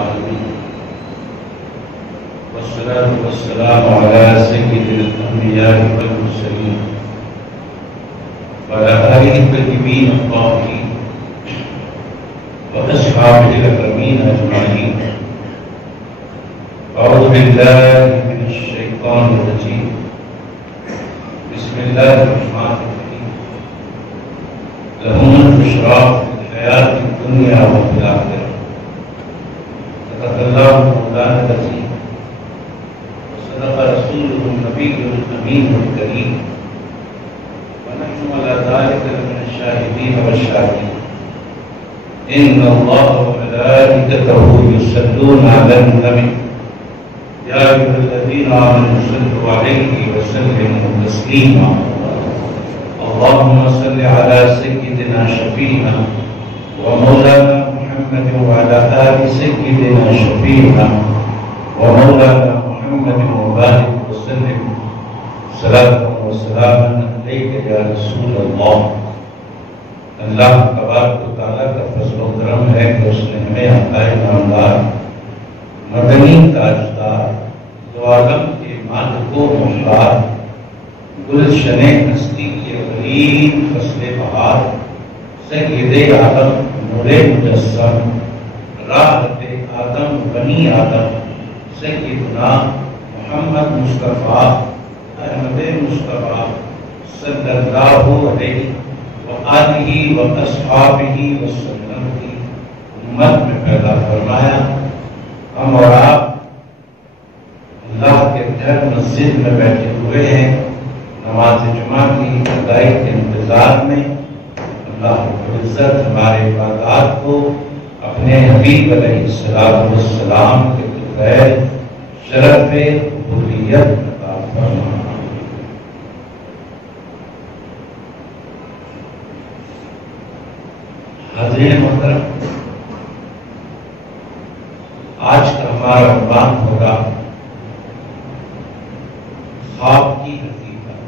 العالمين والصلاة والسلام على سيد الأنبياء والمرسلين وعلى آله الطيبين الطاهرين وأصحابه الأكرمين أجمعين. أعوذ بالله من الشيطان الرجيم. بسم الله الرحمن الرحيم. لهم البشرى في الحياة الدنيا وفي الآخرة. صدق الله مولانا العظيم وصدق رسوله النبي الأمين الكريم ونحن على ذلك من الشاهدين والشاكرين. إن الله وملائكته يصلون على النبي يا أيها الذين آمنوا صلوا عليه وسلموا تسليما. اللهم صل على سيدنا شفيعنا ومولانا محمد وعلى آل سيدنا شفيعنا ومولانا محمد وبارك وسلم صلاة وسلاما عليك يا رسول الله. اللہ تبارک و تعالیٰ کا فضل و کرم ہے کہ اس نے ہمیں عطائے نامدار مدنی تاجدار دو عالم کے مالک و مختار گلشن ہستی کے ولی فصل بہار سید آدم نور مجسم راحت آدم بنی آدم سیدنا محمد مصطفیٰ احمد مصطفیٰ صلی اللہ علیہ وآلہ واصحابہ وسلم کی امت میں پیدا فرمایا. ہم اور آپ اللہ کے گھر مسجد میں بیٹھے ہوئے ہیں نماز جمعہ کی ادائی کے انتظار میں. اللہ رب العزت ہمارے عبادات کو اپنے حبیب علیہ السلام کے بغیر شرف عبودیت عطا فرمائے. حاضرین محترم، آج کا ہمارا عنوان ہوگا خواب کی حقیقت.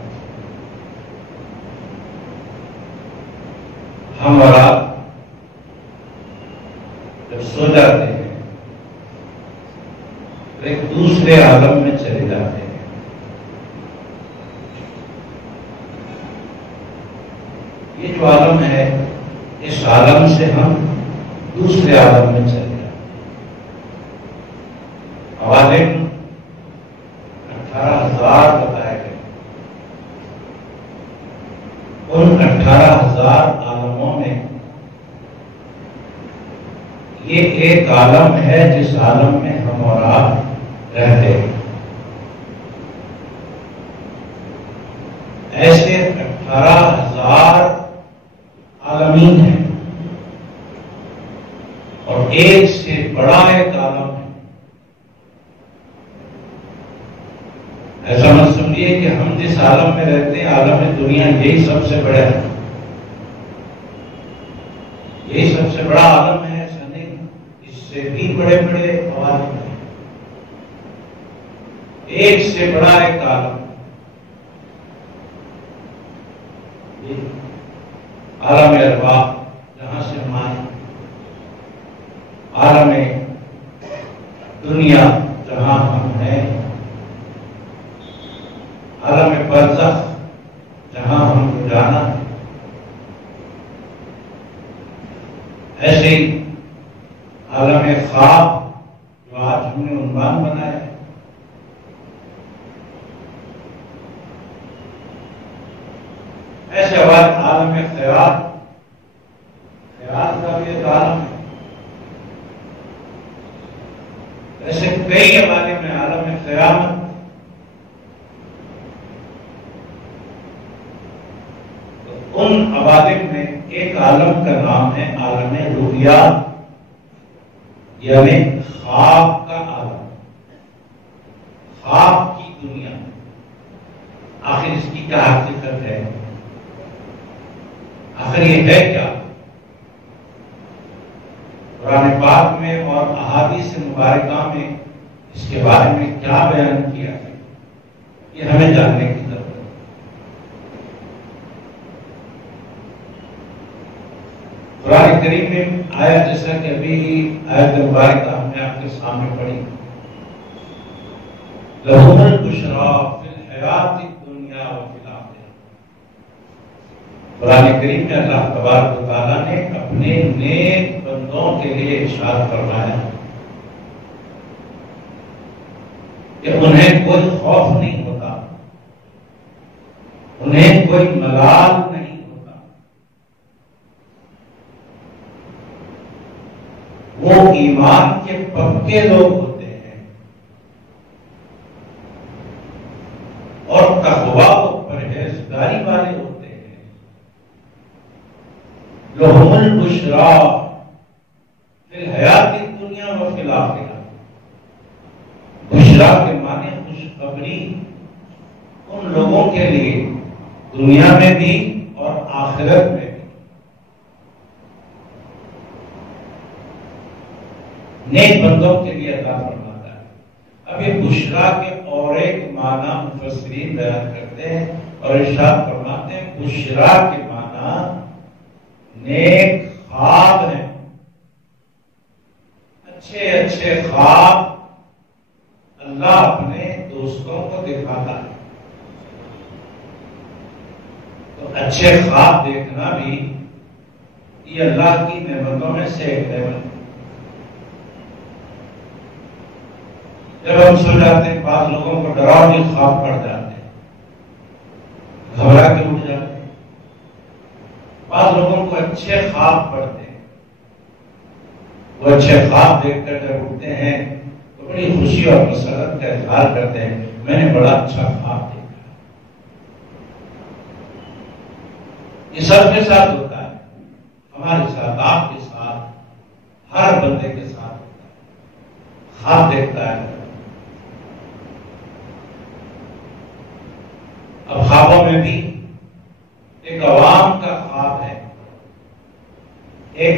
ہم اور آپ جب سو جاتے ہیں تو ایک دوسرے عالم میں چلے جاتے ہیں. یہ جو عالم ہے اس عالم سے ہم دوسرے عالم میں چلے جاتے ہیں. عوالم 18,000 بتائے گئے. ان 18,000 عالموں میں یہ ایک عالم ہے جس عالم میں ہم اور آپ رہتے ہیں. ایسے 18,000 عالمین ہیں اور ایک سے بڑا ایک عالم ہے. ایسا مت سمجھیے کہ ہم جس عالم میں رہتے ہیں عالم دنیا یہی سب سے بڑا ہے، یہی سب سے بڑا عالم ہے. ایسا نہیں، اس سے بھی بڑے بڑے عوالم ہیں. ایک سے بڑا ایک عالم عالم ارواح جہاں سے ہمارے عالم دنیا جہاں ہم ہیں، عالم برزخ جہاں ہم کو جانا ہے. ایسے ہی عالم خواب جو آج ہم نے عنوان بنایا ہے. ایسے عالم خیال کا بھی ایک عالم ہے. ایسے کئی عوالم میں عالم قیامت. ان عوالم میں ایک عالم کا نام ہے عالم رؤیا، یعنی خواب کا عالم، خواب کی دنیا. آخر اس کی کیا حقیقت ہے؟ آخر یہ ہے کیا؟ قرآن پاک میں اور احادیث مبارکہ میں اس کے بارے میں کیا بیان کیا ہے، یہ ہمیں جاننے کی ضرورت ہے. قرآن کریم میں آیا جیسا کہ ابھی آیت مبارکہ ہم نے آپ کے سامنے پڑھی، لَهُمُ الْبُشْرَىٰ فِي الْحَيَاةِ الدُّنْيَا وَفِي الْآخِرَةِ۔ قرآن کریم میں اللہ تبارک و تعالیٰ نے اپنے نیک بندوں کے لیے ارشاد فرمایا کہ انہیں کوئی خوف نہیں ہوتا، انہیں کوئی ملال نہیں ہوتا، وہ ایمان کے پکے لوگ ہوتے ہیں اور تقویٰ و پرہیزگاری والے ہوتے ہیں۔ لَهُمُ الْبُشْرَىٰ فِي الْحَيَاةِ الدُّنْيَا وَفِي الْآخِرَةِ۔ بشرا کے معنی خوشخبری ان لوگوں کے لیے دنیا میں بھی اور آخرت میں بھی۔ نیک بندوں کے لیے اللہ فرماتا ہے۔ اب یہ بشرا کے اور ایک معنی مفسرین بیان کرتے ہیں اور ارشاد فرماتے ہیں بشرا کے معنی نیک خواب ہیں، اچھے اچھے خواب اللہ اپنے دوستوں کو دکھاتا ہے۔ تو اچھے خواب دیکھنا بھی یہ اللہ کی نعمتوں میں سے ایک نعمت ہے۔ جب ہم سو جاتے ہیں بعض لوگوں کو ڈراؤنے خواب پڑ جاتے ہیں، گھبرا کے اٹھ جاتے ہیں۔ بعض لوگوں کو اچھے خواب پڑتے ہیں، وہ اچھے خواب دیکھ کر جب اٹھتے ہیں بڑی خوشی اور مسرت کا اظہار کرتے ہیں، میں نے بڑا اچھا خواب دیکھا۔ یہ سب کے ساتھ ہوتا ہے، ہمارے ساتھ، آپ کے ساتھ، ہر بندے کے ساتھ ہوتا ہے، خواب دیکھتا ہے۔ اب خوابوں میں بھی ایک عوام کا خواب ہے، ایک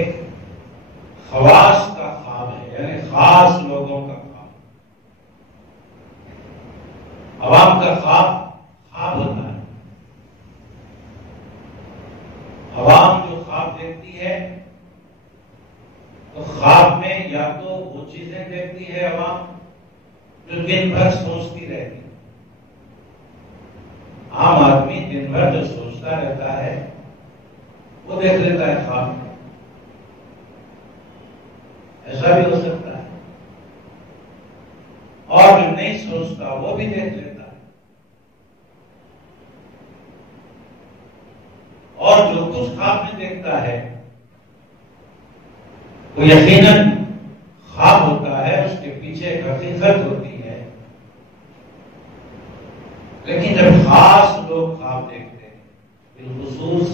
خواص کا خواب ہے، یعنی خاص لوگوں کا خواب۔ عوام کا خواب ہوتا ہے۔ عوام جو خواب دیکھتی ہے تو خواب میں یا تو وہ چیزیں دیکھتی ہے عوام جو دن بھر سوچتی رہتی ہے۔ عام آدمی دن بھر جو سوچتا رہتا ہے وہ دیکھ لیتا ہے خواب میں، ایسا بھی ہو سکتا ہے۔ اور جو نہیں سوچتا وہ بھی دیکھ لیتا ہے، اور جو کچھ خواب میں دیکھتا ہے وہ یقیناً خواب ہوتا ہے، اس کے پیچھے ایک حقیقت ہوتی ہے۔ لیکن جب خاص لوگ خواب دیکھتے ہیں، بالخصوص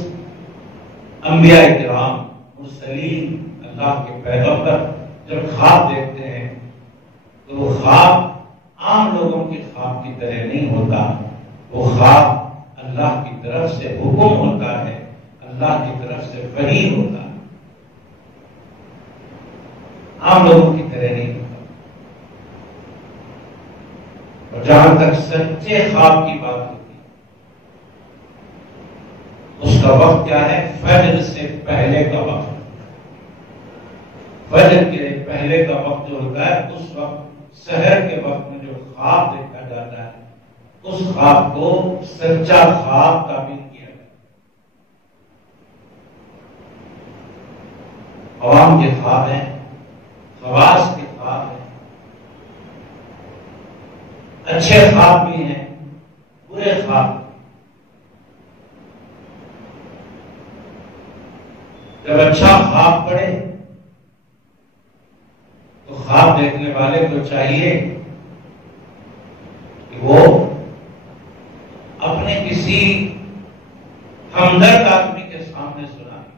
انبیاء کرام، مرسلین، اللہ کے پیغمبر جب خواب دیکھتے ہیں تو وہ خواب عام لوگوں کے خواب کی طرح نہیں ہوتا، وہ خواب اللہ کی طرف سے حکم ہوتا ہے، اللہ کی طرف سے وحی ہوتا ہے، عام لوگوں کی طرح نہیں ہوتا۔ اور جہاں تک سچے خواب کی بات ہوتی ہے، اس کا وقت کیا ہے؟ فجر سے پہلے کا وقت۔ فجر کے پہلے کا وقت جو ہوتا ہے، اس وقت سحر کے وقت میں جو خواب دیکھا جاتا ہے، اس خواب کو سچا خواب تعبیر کیا جاتا ہے۔ عوام کے خواب ہیں، خواص کے خواب ہیں، اچھے خواب بھی ہیں، برے خواب۔ جب اچھا خواب پڑے تو خواب دیکھنے والے کو چاہیے کہ وہ اپنے کسی ہمدرد آدمی کے سامنے سنائے۔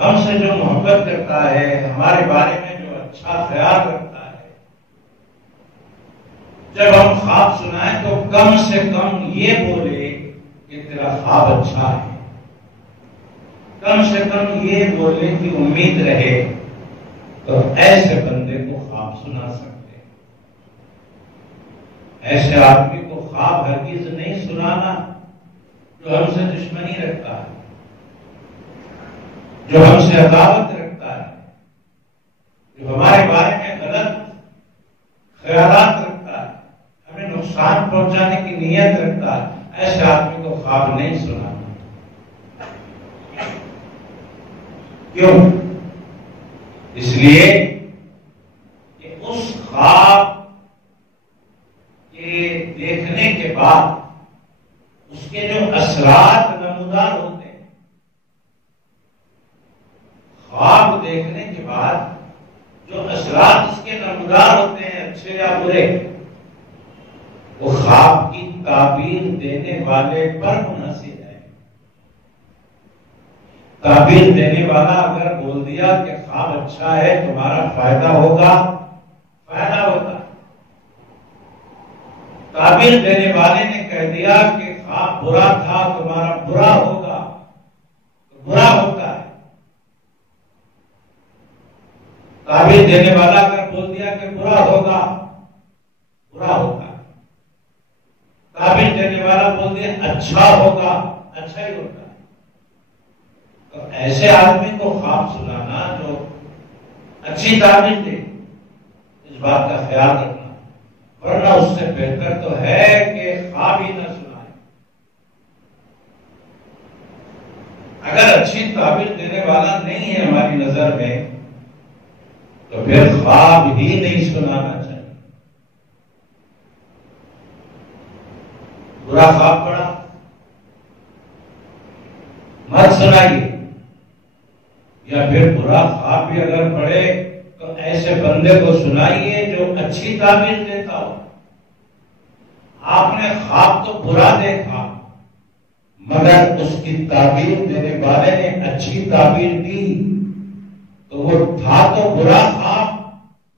ہم سے جو محبت کرتا ہے، ہمارے بارے میں جو اچھا خیال رکھتا ہے، جب ہم خواب سنائیں تو کم سے کم یہ بولے کہ تیرا خواب اچھا ہے، کم سے کم یہ بولے کہ امید رہے، تو ایسے بندے کو خواب سنا سکتے ہیں۔ ایسے آدمی کو خواب ہرگز نہیں سنانا جو جو ہم سے دشمنی رکھتا ہے، جو ہم سے عداوت رکھتا ہے، جو ہمارے بارے میں غلط خیالات رکھتا ہے، ہمیں نقصان پہنچانے کی نیت رکھتا ہے، ایسے آدمی کو خواب نہیں سنانا۔ کیوں؟ اس لیے کہ اس خواب کے دیکھنے کے بعد اس کے جو اثرات نمودار ہوتے ہیں، خواب دیکھنے کے بعد جو اثرات اس کے نمودار ہوتے ہیں، اچھے یا برے، وہ خواب کی تعبیر دینے والے پر منحصر ہے۔ تعبیر دینے والا اگر بول دیا کہ خواب اچھا ہے تمہارا فائدہ ہوگا، فائدہ ہوتا ہے۔ تعبیر دینے والے نے کہہ دیا کہ خواب برا تھا تمہارا برا ہوگا، تو برا ہوتا ہے۔ تعبیر دینے والا اگر بول دیا کہ برا ہوگا، برا ہوتا ہے۔ تعبیر دینے والا بول دیا اچھا ہوگا، اچھا ہی ہوتا ہے۔ تو ایسے آدمی کو خواب سنانا جو اچھی تعبیر دے، اس بات کا خیال رکھنا، ورنہ اس سے بہتر تو ہے کہ خواب ہی نہ سنائے۔ اگر اچھی تعبیر دینے والا نہیں ہے ہماری نظر میں تو پھر خواب ہی نہیں سنانا چاہیے۔ برا خواب پڑا مت سنائیے، یا پھر برا خواب بھی اگر پڑے تو ایسے بندے کو سنائیے جو اچھی تعبیر دیتا ہو۔ آپ نے خواب تو برا دیکھا مگر اس کی تعبیر دینے والے نے اچھی تعبیر دی، تو وہ تھا تو برا خواب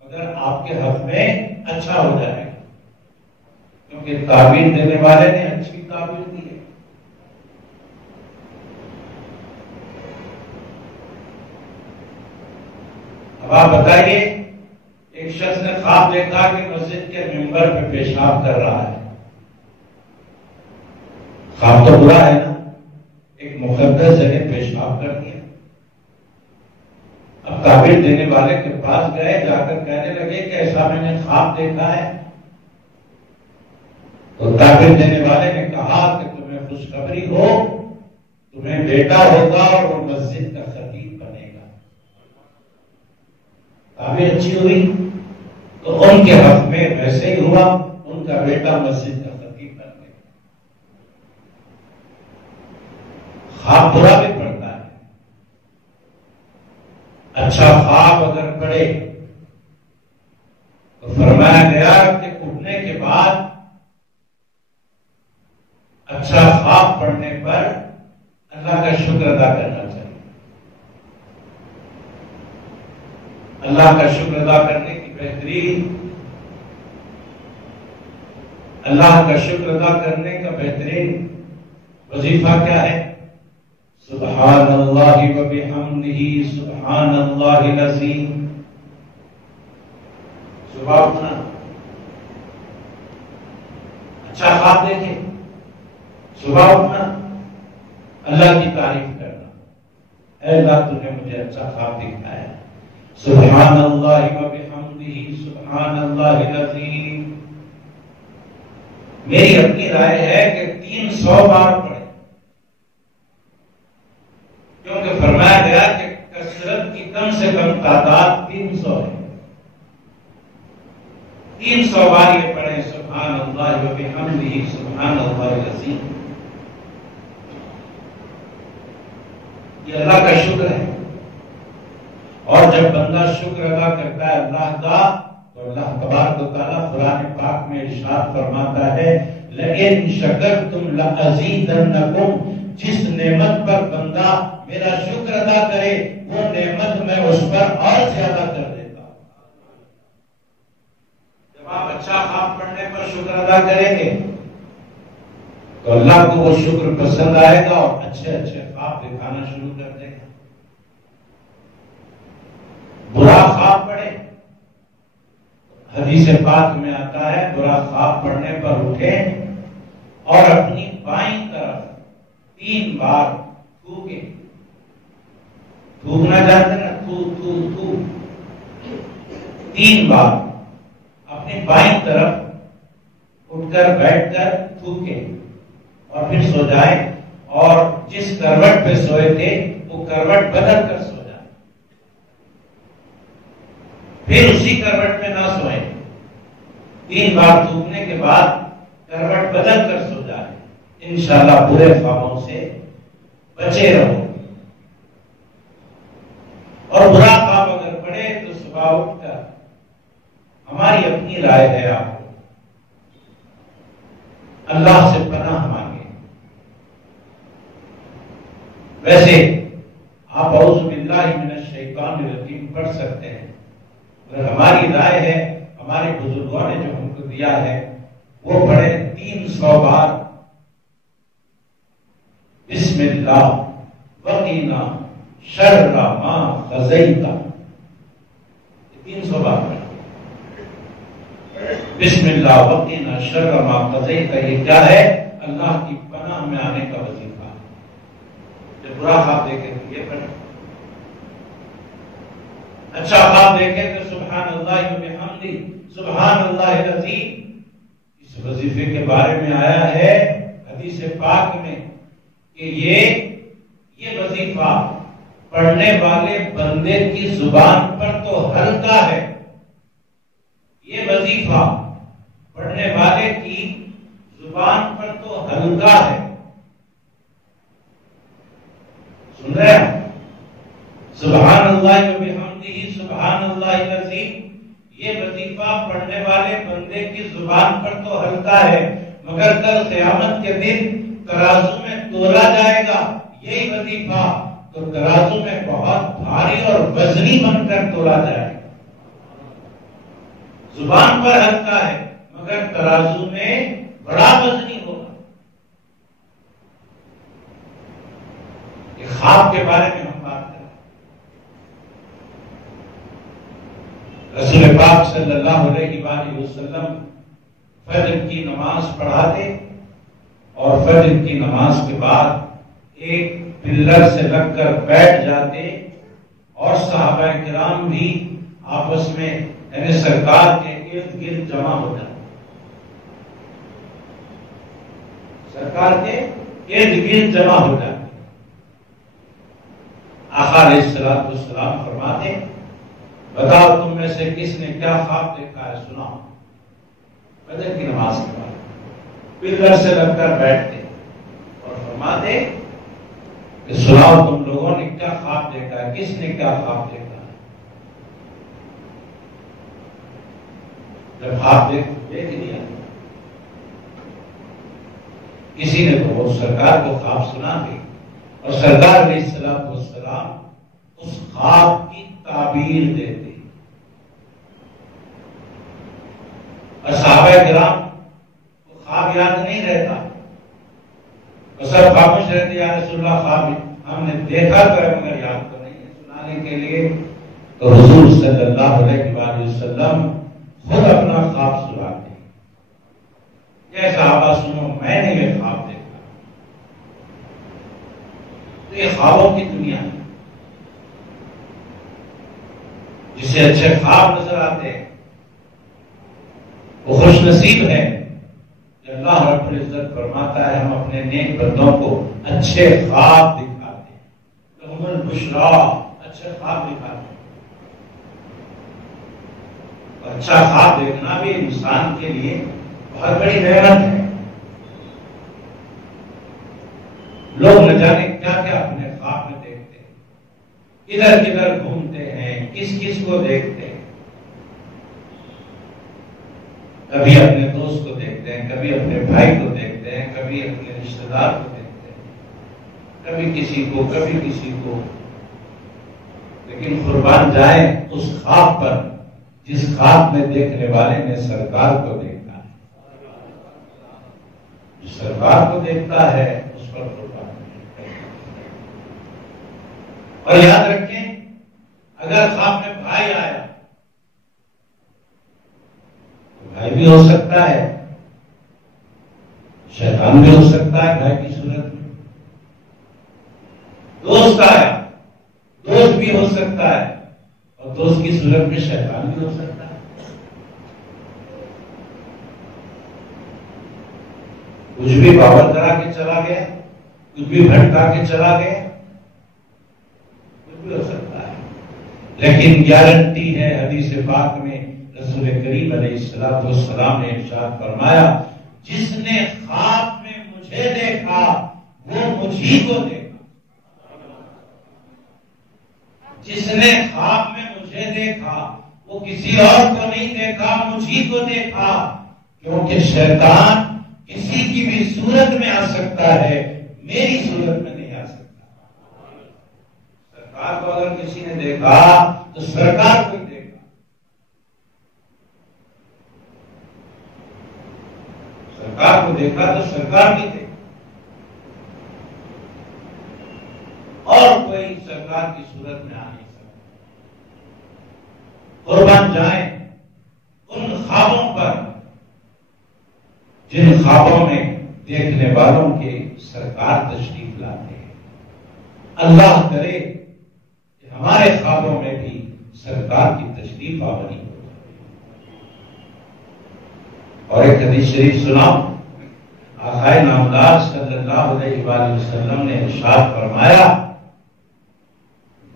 مگر آپ کے حق میں اچھا ہو جائے گا، کیونکہ تعبیر دینے والے نے اچھی تعبیر دی ہے۔ اب آپ بتائیے، ایک شخص نے خواب دیکھا کہ مسجد کے ممبر پہ پیشاب کر رہا ہے۔ خواب تو برا ہے نا، ایک مقدس جگہ پیشاب کر دیا۔ اب تعبیر دینے والے کے پاس گئے، جا کر کہنے لگے کہ ایسا میں نے خواب دیکھا ہے۔ تو تعبیر دینے والے نے کہا کہ تمہیں خوشخبری ہو، تمہیں بیٹا ہوگا اور وہ مسجد کا خطیب بنے گا۔ تعبیر اچھی ہوئی تو ان کے حق میں ویسے ہی ہوا، ان کا بیٹا مسجد کا خطیب بن گیا۔ خواب برا بھی پڑتا ہے، اچھا خواب اگر پڑے تو فرمایا گیا کہ اٹھنے کے بعد اچھا خواب پڑھنے پر اللہ کا شکر ادا کرنا چاہیے۔ اللہ کا شکر ادا کرنے کی بہترین، اللہ کا شکر ادا کرنے کا بہترین وظیفہ کیا ہے؟ سبحان اللہ و بحمدہ سبحان اللہ العظیم۔ صبح اٹھنا، اچھا خواب دیکھیں، صبح اٹھنا، اللہ کی تعریف کرنا، اے اللہ تو نے مجھے اچھا خواب دکھایا، سبحان اللہ و بحمدہ سبحان اللہ العظیم۔ میری اپنی رائے ہے کہ 300 بار پڑھیں، کیونکہ فرمایا گیا کہ کثرت کی کم سے کم تعداد 300 ہے۔ 300 بار یہ پڑھیں، سبحان اللہ و بحمدہ سبحان اللہ العظیم۔ یہ اللہ کا شکر ہے، اور جب بندہ شکر ادا کرتا ہے اللہ کا تو اللہ تبارک و تعالیٰ قرآن پاک میں ارشاد فرماتا ہے لئن شکرتم لأزیدنکم، جس نعمت پر بندہ میرا شکر ادا کرے وہ نعمت میں اس پر اور زیادہ کر دیتا ہوں۔ جب آپ اچھا خواب پڑھنے پر شکر ادا کریں گے تو اللہ کو وہ شکر پسند آئے گا اور اچھے اچھے خواب دکھانا شروع کر دے گا۔ برا خواب پڑھے، حدیث پاک میں آتا ہے برا خواب پڑھنے پر اٹھے اور اپنی بائیں طرف 3 بار تھوکے. تھوکنا جانتے نا؟ تھو تھو تھو. 3 بار اپنی بائیں طرف اٹھ کر بیٹھ کر تھوکے اور پھر سو جائے، اور جس کروٹ پہ سوئے تھے وہ کروٹ بدل کر سو جائے، پھر اسی کروٹ میں نہ سوئے. 3 بار تھوکنے کے بعد کروٹ بدل کر سو جائے. انشاءاللہ برے خوابوں سے بچے رہو. اور برا خواب اگر پڑے تو صبح اٹھ کر، ہماری اپنی رائے ہے، آپ اللہ سے پناہ مانگے. ویسے آپ اعوذ باللہ من الشیطان الرجیم پڑھ سکتے ہیں، اگر ہماری رائے ہے، ہمارے بزرگوں نے جو ہم کو دیا ہے وہ پڑھے 300 بار. بسم اللہ وقینا شر ما قضیت، 300 بار پڑھے. بسم اللہ وقینا شر ما قضیت، یہ کیا ہے؟ اللہ کی پناہ میں آنے کا وظیفہ ہے. جب برا خواب دیکھیں تو یہ پڑھیں، اچھا خواب دیکھیں تو سبحان اللہ و بحمدہ سبحان اللہ العظیم. اس وظیفے کے بارے میں آیا ہے حدیث پاک میں کہ یہ وظیفہ پڑھنے والے بندے کی زبان پر تو ہلکا ہے. یہ وظیفہ پڑھنے والے کی زبان پر تو ہلکا ہے. سن رہے ہیں؟ سبحان اللہ و بحمدہ سبحان اللہ العظیم. یہ وظیفہ پڑھنے والے بندے کی زبان پر تو ہلکا ہے، مگر کل قیامت کے دن ترازو میں تولا جائے گا یہی وظیفہ تو ترازو میں بہت بھاری اور وزنی بن کر تولا جائے گا. زبان پر ہلکا ہے مگر ترازو میں بڑا وزنی ہوگا. یہ خواب کے بارے میں ہم بات کریں. رسول پاک صلی اللہ علیہ وآلہ وسلم فجر کی نماز پڑھاتے اور فجر کی نماز کے بعد ایک پلر سے لگ کر بیٹھ جاتے اور صحابہ کرام بھی آپس میں یعنی سرکار کے ارد گرد جمع ہو جاتے. سرکار کے ارد گرد جمع ہو جاتے. آقا علیہ السلام فرماتے بتاؤ تم میں سے کس نے کیا خواب دیکھا ہے، سناؤ. فجر کی نماز کے بعد پلر سے لگ کر بیٹھتے اور فرماتے کہ سناؤ تم لوگوں نے کیا خواب دیکھا ہے، کس نے کیا خواب دیکھا ہے. جب خواب دیکھ لیا کسی نے تو وہ سرکار کو خواب سنا دی اور سرکار علیہ السلام اس خواب کی تعبیر دیتے. اور صحابہ کرام کو خواب یاد نہیں رہتا اور سب خاموش رہتے، یا رسول اللہ خواب ہم نے دیکھا کر مگر یاد تو نہیں ہے سنانے کے لیے. تو حضور صلی اللہ علیہ وآلہ وسلم خود اپنا خواب سناتے. یہ صحابہ سنو میں نے یہ خواب دیکھا. تو یہ خوابوں کی دنیا ہے جسے اچھے خواب نظر آتے ہیں وہ خوش نصیب ہے کہ اللہ رب العزت فرماتا ہے ہم اپنے نیک بندوں کو اچھے خواب دکھاتے ہیں. لہم البشریٰ، اچھے خواب دکھاتے ہیں. اچھا خواب دیکھنا بھی انسان کے لیے بہت بڑی نعمت ہے. لوگ نہ جانے کیا کیا اپنے خواب میں دیکھتے ہیں، ادھر کدھر گھومتے ہیں، کس کس کو دیکھتے ہیں. کبھی اپنے دوست کو دیکھتے ہیں، کبھی اپنے بھائی کو دیکھتے ہیں، کبھی اپنے رشتہ دار کو دیکھتے ہیں، کبھی کسی کو کبھی کسی کو. لیکن قربان جائیں اس خواب پر جس خواب میں دیکھنے والے نے سرکار کو دیکھا ہے. جو سرکار کو دیکھتا ہے اس پر قربان. اور یاد رکھیں اگر خواب میں بھائی آیا تو بھائی بھی ہو سکتا ہے، شیطان بھی ہو سکتا ہے بھائی کی صورت میں. دوست آیا، دوست بھی ہو سکتا ہے اور دوست کی صورت میں شیطان بھی ہو سکتا ہے. کچھ بھی باور کرا کے چلا گیا، کچھ بھی بھٹکا کے چلا گیا، کچھ بھی ہو سکتا ہے. لیکن گارنٹی ہے حدیث پاک میں رسول کریم علیہ الصلوۃ والسلام نے ارشاد فرمایا، جس نے خواب میں مجھے دیکھا وہ مجھی کو دیکھا. جس نے خواب میں مجھے دیکھا وہ کسی اور کو نہیں دیکھا، مجھی کو دیکھا. کیونکہ شیطان کسی کی بھی صورت میں آ سکتا ہے، میری صورت میں نہیں آ سکتا. سرکار کو اگر کسی نے دیکھا تو سرکار کو دیکھا. سرکار کو دیکھا تو سرکار کی دیکھا. اور کوئی سرکار کی صورت میں آ نہیں سکتا. قربان جائیں ان خوابوں پر جن خوابوں میں دیکھنے والوں کے سرکار تشریف لاتے ہیں. اللہ کرے کہ ہمارے خوابوں میں بھی سرکار کی تشریف آوری ہو. اور ایک حدیث شریف سناؤ. آقا نامدار صلی اللہ علیہ وآلہ وسلم نے ارشاد فرمایا،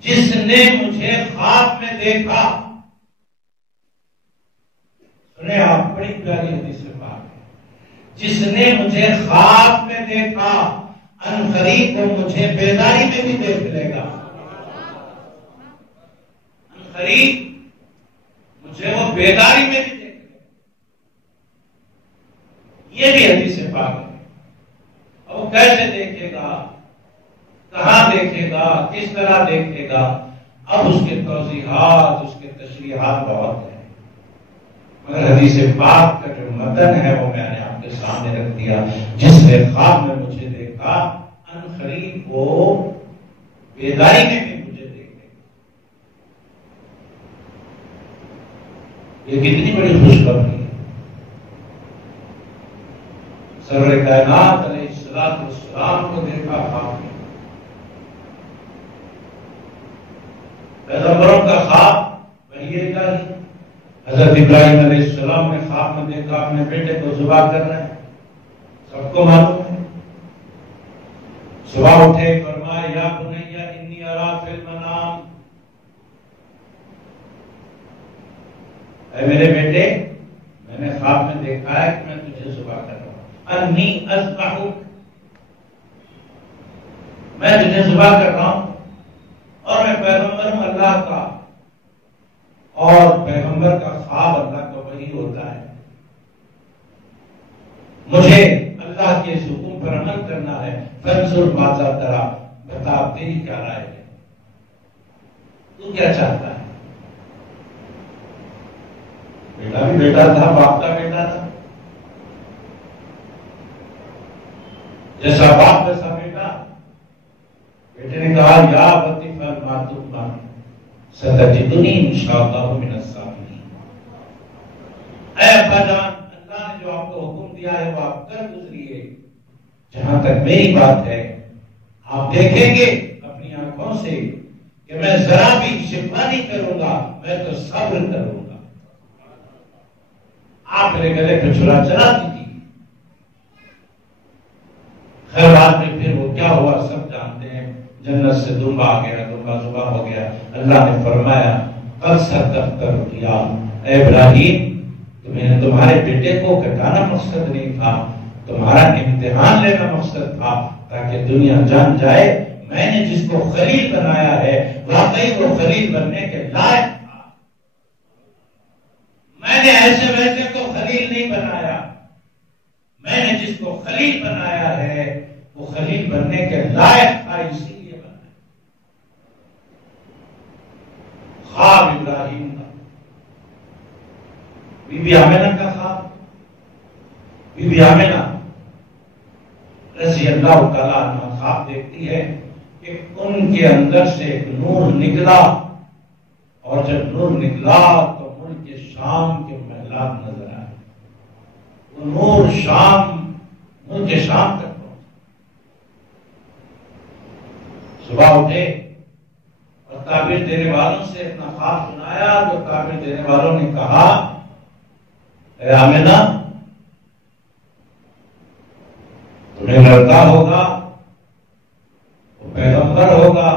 جس نے مجھے خواب میں دیکھا، سنیں آپ، بڑی پیاری حدیث پاک ہے. جس نے مجھے خواب میں دیکھا عنقریب وہ مجھے بیداری میں بھی دیکھ لے گا. عنقریب مجھے وہ بیداری میں بھی دیکھ لے گا. یہ بھی حدیث پاک ہے. اب وہ کیسے دیکھے گا، کہاں دیکھے گا، کس طرح دیکھے گا؟ اب اس کے توضیحات، اس کے تشریحات بہت ہیں، مگر حدیث پاک کا جو متن ہے وہ میں نے آپ کے سامنے رکھ دیا. جس نے خواب میں مجھے دیکھا عنقریب وہ بیداری میں بھی مجھے دیکھے. یہ کتنی بڑی خوشخبری ہے. سرور کائنات علیہ السلام کو دیکھا خواب میں. پیغمبروں کا خواب وحی الہی. حضرت ابراہیم علیہ السلام نے خواب میں دیکھا اپنے بیٹے کو ذبح کر رہے ہیں، سب کو معلوم ہے. صبح اٹھے فرمایا، یا بنی انی ارا فی المنام، اے میرے بیٹے میں نے خواب میں دیکھا ہے کہ میں تجھے ذبح کر رہا ہوں. انی اذبحک، میں تجھے ذبح کر رہا ہوں. اور میں پیغمبر ہوں اللہ کا، اور پیغمبر کا خواب اللہ کا وحی ہوتا ہے. مجھے اللہ کے حکم پر عمل کرنا ہے. فانظر ماذا ترى، بتا تیری کیا رائے ہے، تو کیا چاہتا ہے. بیٹا بھی بیٹا تھا، باپ کا بیٹا تھا، جیسا باپ ویسا بیٹا. بیٹے نے کہا، یا ابت افعل ما تؤمر ستجدنی انشاءاللہ من الصابرین. اے ابا جان، اللہ نے جو آپ کو حکم دیا ہے وہ آپ کر گزریے. جہاں تک میری بات ہے آپ دیکھیں گے اپنی آنکھوں سے کہ میں ذرا بھی شکوہ نہیں کروں گا، میں تو صبر کروں گا. آپ میرے گلے پہ چھرا چلا دیجیے. خیر بعد میں پھر وہ کیا ہوا سب جانتے ہیں. جنت سے دمبا آ گیا، دمبا ذبح ہو گیا. اللہ نے فرمایا، قد صدقت الرؤیا، اے ابراہیم تمہارے بیٹے کو کٹانا مقصد نہیں تھا، تمہارا امتحان لینا مقصد تھا، تاکہ دنیا جان جائے میں نے جس کو خلیل بنایا ہے واقعی وہ خلیل بننے کے لائق تھا. میں نے ایسے ویسے کو خلیل نہیں بنایا، میں نے جس کو خلیل بنایا ہے وہ خلیل بننے کے لائق تھا، اسی لیے بنایا. خواب ابراہیم کا، بی بی آمنہ کا خواب. بی بی آمنہ رضی اللہ تعالیٰ عنہ خواب دیکھتی ہے کہ ان کے اندر سے ایک نور نکلا، اور جب نور نکلا تو ملک شام کے محلات نظر آئے. وہ نور شام، ملک شام تک پہنچا. صبح اٹھے اور تعبیر دینے والوں سے اپنا خواب سنایا، تو تعبیر دینے والوں نے کہا اے آمنہ تمہیں لڑکا ہوگا، وہ پیغمبر ہوگا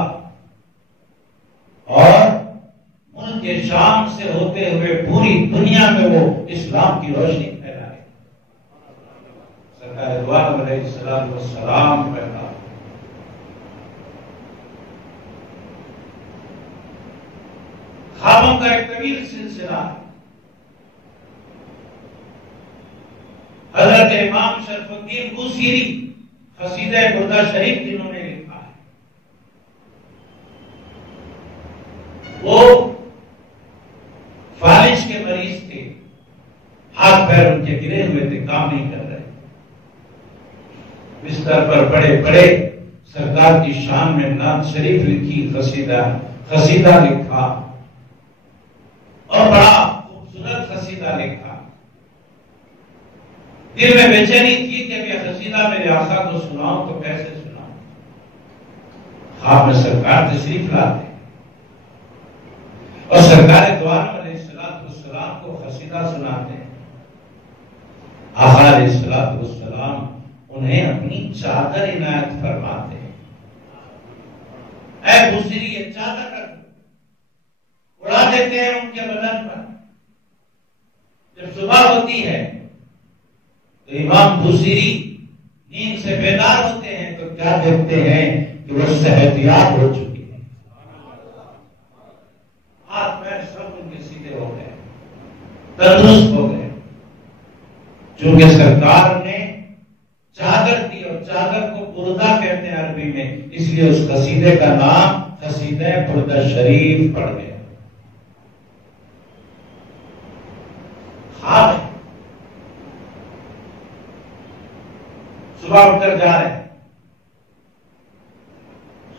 اور ملک شام سے ہوتے ہوئے پوری دنیا میں وہ اسلام کی روشنی پھیلائے۔ سرکار دو عالم علیہ السلام پیدا۔ خوابوں کا ایک طویل سلسلہ ہے۔ حضرت امام شرف الدین بوصیری قصیدہ بردہ شریف جنہوں نے لکھا ہے، وہ فالج کے مریض تھے، ہاتھ پیر ان کے گرے ہوئے تھے، کام نہیں کر رہے، بستر پر بڑے بڑے سرکار کی شان میں نعت شریف لکھی، قصیدہ لکھا اور بڑا خوبصورت قصیدہ لکھا۔ دل میں بے چینی تھی کہ یہ قصیدہ میرے آقا کو سناؤں تو کیسے سناؤں۔ خواب میں سرکار تشریف لاتے اور سرکار دو عالم علیہ السلام کو قصیدہ سناتے ہیں۔ آقا علیہ السلام انہیں اپنی چادر عنایت فرماتے ہیں۔ اے بوصیری یہ چادر رکھ دو، اڑا دیتے ہیں ان کے بدن پر۔ جب صبح ہوتی ہے تو امام بوصیری نیند سے بیدار ہوتے ہیں تو کیا دیکھتے ہیں کہ وہ صحتیاب ہو چکے ہیں، ہاتھ پیر سب ان کے سیدھے ہو گئے، تندرست ہو گئے، چونکہ سرکار نے چادر دی، اور چادر کو بردہ کہتے ہیں عربی میں، اس لیے اس قصیدے کا نام قصیدہ بردہ شریف پڑ گیا۔ خواب ہے، صبح اٹھ کر جا رہے ہیں،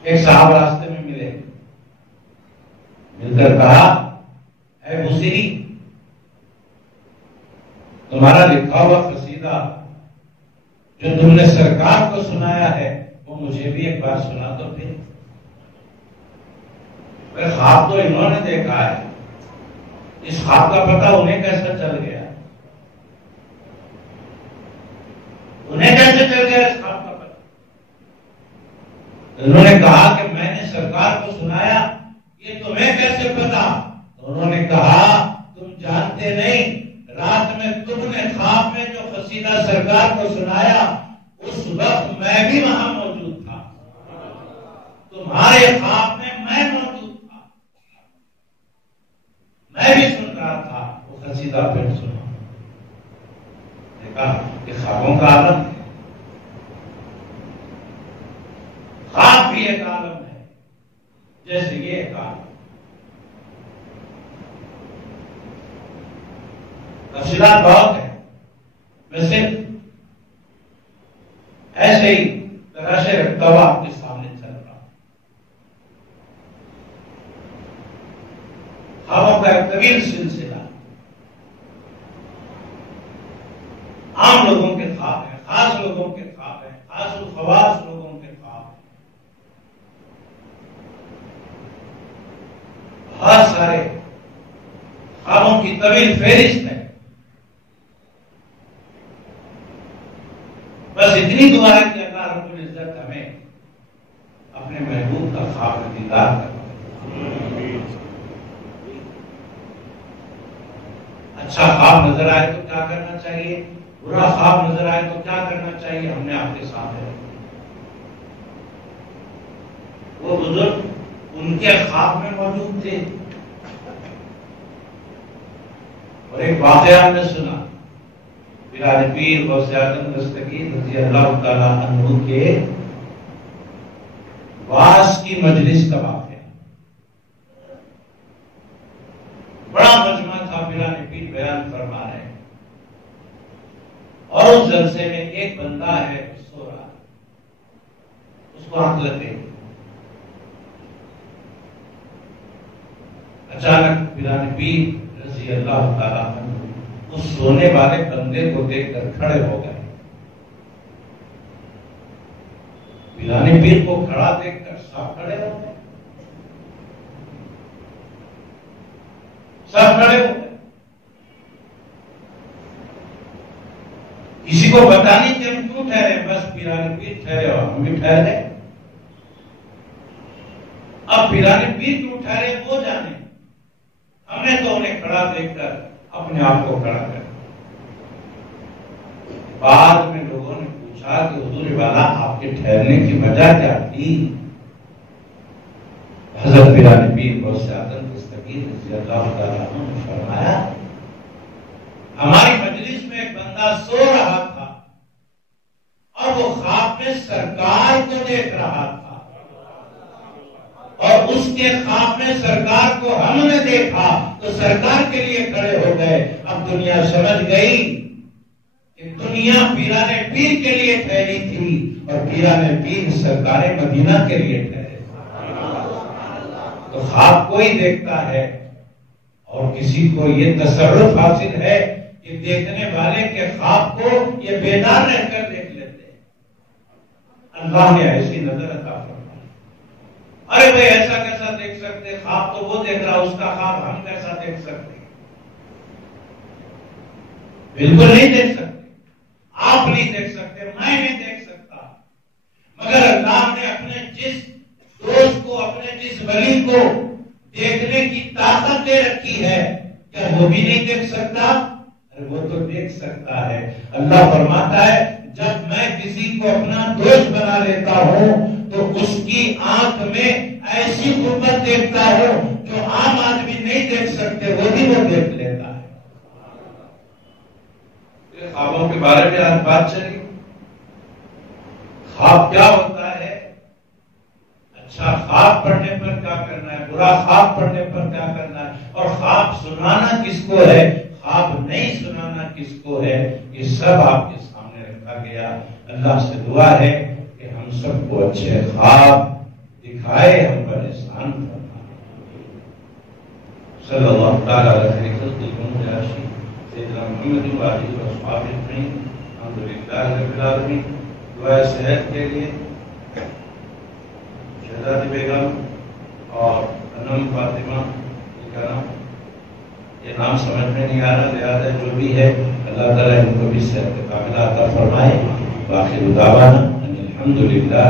ایک صاحب راستے میں ملے، مل کر کہا اے بوصیری تمہارا لکھا ہوا قصیدہ جو تم نے سرکار کو سنایا ہے وہ مجھے بھی ایک بار سنا تو پھر۔ خواب تو انہوں نے دیکھا ہے، اس خواب کا پتہ انہیں کیسے چل گیا، انہیں کیسے چل گیا اس خواب کا پتہ؟ انہوں نے کہا کہ میں نے سرکار کو سنایا، یہ تمہیں کیسے پتا؟ انہوں نے کہا تم جانتے نہیں، رات میں تم نے خواب میں جو قصیدہ سرکار کو سنایا اس وقت میں بھی وہاں موجود تھا، تمہارے خواب میں میں موجود تھا، میں بھی سن رہا تھا وہ قصیدہ پھر سنا۔ دیکھا کہ خوابوں کا عالم ہے، خواب بھی ایک عالم ہے جیسے یہ ایک عالم۔ تفصیلات بہت ہے، میں صرف ایسے ہی تراشے رکھتا ہوا آپ کے سامنے چل رہا ہوں۔ خوابوں کا ایک طویل سلسلہ، عام لوگوں کے خواب ہیں، خاص لوگوں کے خواب ہیں، خاص الخواص لوگوں کے خواب ہیں، بہت سارے خوابوں کی طویل فہرست ہے۔ بس اتنی دعا ہے کہ اللہ رب العزت ہمیں اپنے محبوب کا خواب میں دیدار کرے۔ اچھا خواب نظر آئے تو کیا کرنا چاہیے، برا خواب نظر آئے تو کیا کرنا چاہیے، ہم نے آپ کے سامنے وہ بزرگ ان کے خواب میں موجود تھے، اور ایک واقعہ ہم نے سنا پیران پیر غوث اعظم دستگیر رضی اللہ تعالیٰ عنہ کے واعظ کی مجلس کا واقعہ، بڑا مجمع تھا، پیران پیر بیان فرما رہے ہیں، اور اس جلسے میں ایک بندہ ہے سو رہا، اس کو آنکھ لگ گئی، اچانک پیران پیر رضی اللہ تعالیٰ عنہ اس سونے والے بندے کو دیکھ کر کھڑے ہو گئے۔ پیرانے پیر کو کھڑا دیکھ کر سب کھڑے ہو گئے، سب کھڑے ہو گئے. کسی کو پتا نہیں کہ ہم کیوں ٹھہرے، بس پیرانے پیر ٹھہرے اور ہم بھی ٹھہرے. اب پیرانے پیر کیوں ٹھہرے وہ جانے، ہمیں تو انہیں کھڑا دیکھ کر اپنے آپ کو کھڑا کر. بعد میں لوگوں نے پوچھا کہ حضور والا آپ کے ٹھہرنے کی وجہ کیا تھی؟ حضرت پیرانے پیر غوث اعظم دستگیر رضی اللہ تعالیٰ عنہ نے فرمایا ہماری مجلس میں ایک بندہ سو رہا تھا اور وہ خواب میں سرکار کو دیکھ رہا تھا، اور اس کے خواب میں سرکار کو ہم نے دیکھا تو سرکار کے لیے کھڑے ہو گئے. اب دنیا سمجھ گئی کہ دنیا پیرانے پیر کے لیے ٹھہری تھی اور پیرانے پیر سرکار مدینہ کے لیے ٹھہرے. تو خواب کوئی دیکھتا ہے اور کسی کو یہ تصرف حاصل ہے کہ دیکھنے والے کے خواب کو یہ بیدار رہ کر دیکھ لیتے ہیں. اللہ نے ایسی نظر عطا فرمائی. ارے بھائی ایسا کیسا دیکھ سکتے، خواب تو وہ دیکھ رہا، اس کا خواب ہم کیسا دیکھ سکتے؟ بالکل نہیں دیکھ سکتے، آپ نہیں دیکھ سکتے، میں نہیں دیکھ سکتا. مگر اللہ نے اپنے جس دوست کو، اپنے جس ولی کو دیکھنے کی طاقت دے رکھی ہے، کیا وہ بھی نہیں دیکھ سکتا؟ وہ تو دیکھ سکتا ہے. اللہ فرماتا ہے جب میں کسی کو اپنا دوست بنا لیتا ہوں تو اس کی آنکھ میں ایسی قوت دیکھتا ہوں جو عام آدمی نہیں دیکھ سکتے، وہ بھی وہ دیکھ لیتا ہے. خوابوں کے بارے میں آج بات چلی. خواب کیا ہوتا ہے، اچھا خواب پڑھنے پر کیا کرنا ہے، برا خواب پڑھنے پر کیا کرنا ہے، اور خواب سنانا کس کو ہے، خواب نہیں سنانا کس کو ہے، یہ سب آپ کے سامنے رکھا گیا. اللہ سے دعا ہے کہ ہم سب کو اچھے خواب دکھائے، ہم پر احسان فرمائے. صلی اللہ تعالی علیہ وسلم سیدنا محمد و آلہ و اصحابہ اجمعین. الحمدللہ رب العالمین. دعائے صحت کے لیے شہزادی بیگم اور انم فاطمہ کا نام، یہ نام سمجھ میں نہیں آ رہا، لہٰذا جو بھی ہے اللہ تعالیٰ ان کو بھی صحت کاملہ عطا فرمائے. باقی دعوانا الحمدللہ